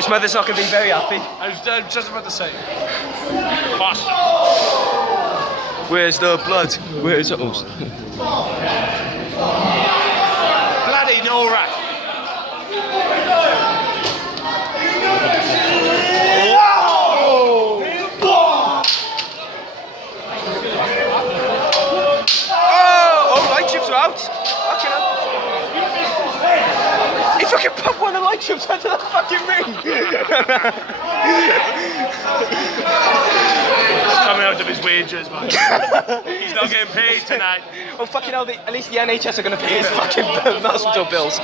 His mother's not going to be very happy. I was just about to say. Bastard. Where's the blood? Where's it? Oh. Bloody no rat. Oh, light chips are out. Fucking hell. He fucking put one of the light chips onto the fucking ring. Coming out of his wages, man. He's not getting paid tonight. Oh fucking hell, at least the NHS are going to pay his fucking hospital bills.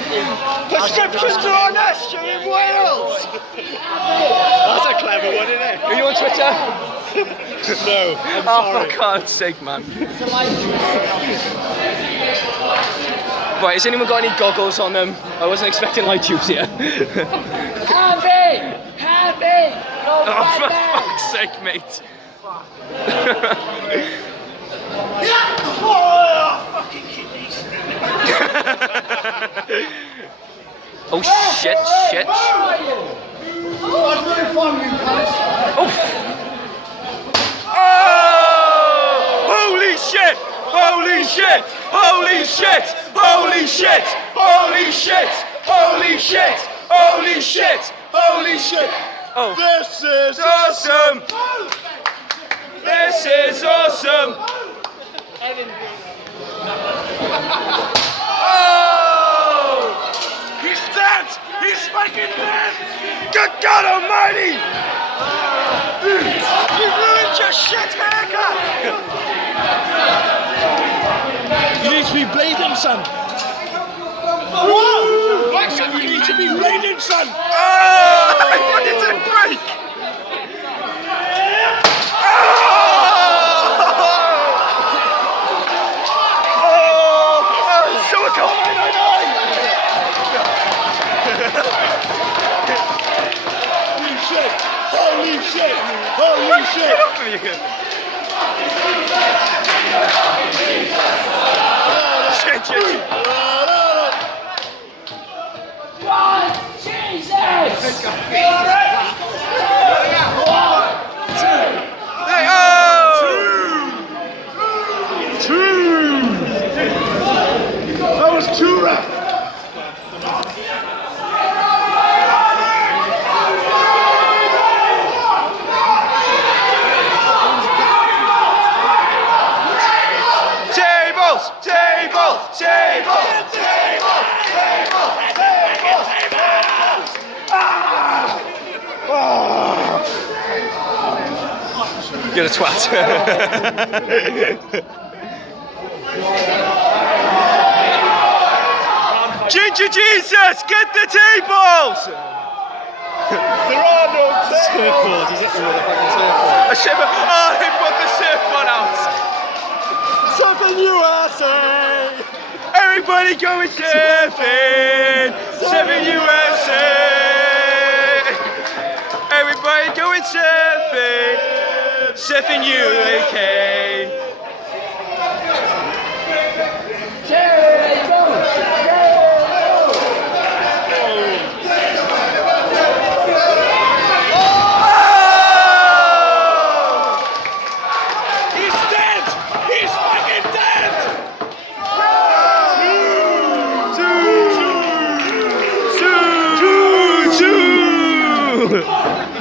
Prescriptions are on us, you're in Wales! That's a clever one, isn't it? Are you on Twitter? No, I'm Oh, sorry. for God's sake, man. Right, has anyone got any goggles on them? I wasn't expecting light tubes here. Happy! Oh, for fuck's sake, mate. Oh shit. Oh! Holy shit! Holy shit! Holy shit! Holy shit! Holy shit! Holy shit! Holy shit! Holy shit! Oh. This is Awesome! This is awesome! Oh! He's dead! He's fucking dead! Good God Almighty! You ruined your shit haircut! You need to be bleeding, son. What? Like, son, you need to be bleeding, son. Oh! What did it break? Holy shit! Get off of you! Shit. God, Jesus! That was two ref. You're a twat. Ginger Jesus, get the tables! There are no surfboards, is it? A shiver. Oh, they put the surfboard out. Surfing USA! Everybody going surfing! Surfing USA! Everybody going surfing! Surfing UK!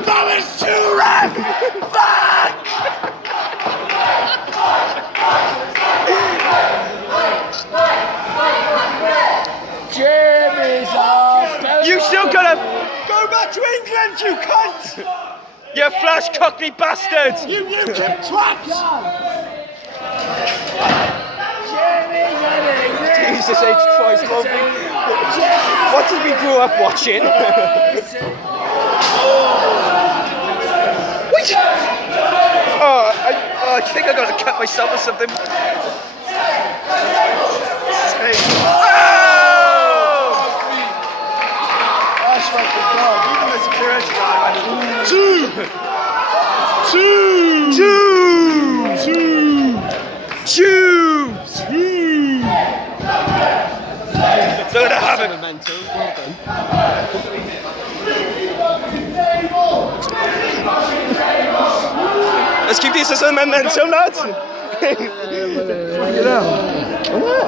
That was too rough! Fuck! Jimmy's up! You still gotta Go back to England, you cunt! you flash cockney bastard! You UKIP twat! Jesus H. Christ, what did we grow up watching? Wait! Oh, I think I gotta cut myself or something. Oh! Even the security guy went, Two! They're gonna have it. mental. Well done. Let's keep this as a momentum, lads.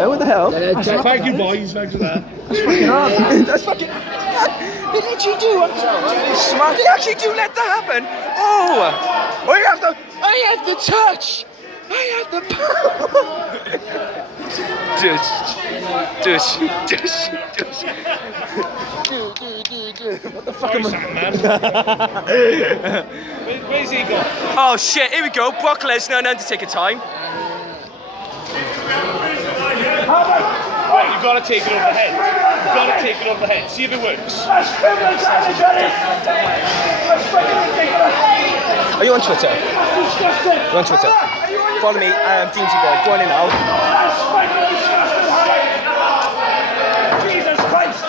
What the hell? Thank you, boys. Thanks for that. That's fucking. They literally do. They actually do let that happen. Oh, I have the touch. I have the power. Dude. What the fuck am I? Where's he gone? Oh shit! Here we go. Brock Lesnar and Undertaker time. Right, you've got to take it over the head. You've got to take it over the head. See if it works. Are you on Twitter? You're on Twitter. Follow me, DMG Boy. Go on in now.